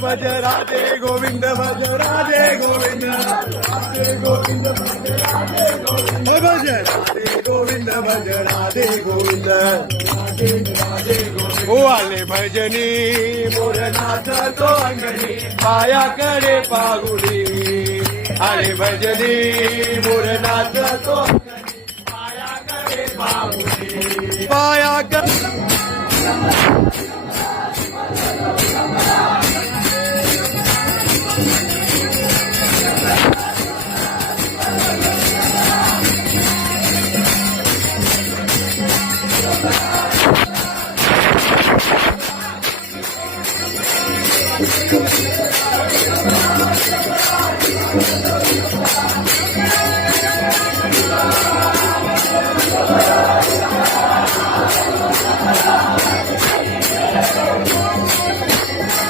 भज राधे गोविंद भज राधे गोविंद राधे गोविंद भज राधे गोविंद भज राधे गोविंद भज राधे गोविंद राधे गोविंद ओ आले भजनी मोरनाथ तो अंगणी पायाकडे पागुडी आले भजनी मोरनाथ तो पायाकडे पागुडी पायाकडे Thank you.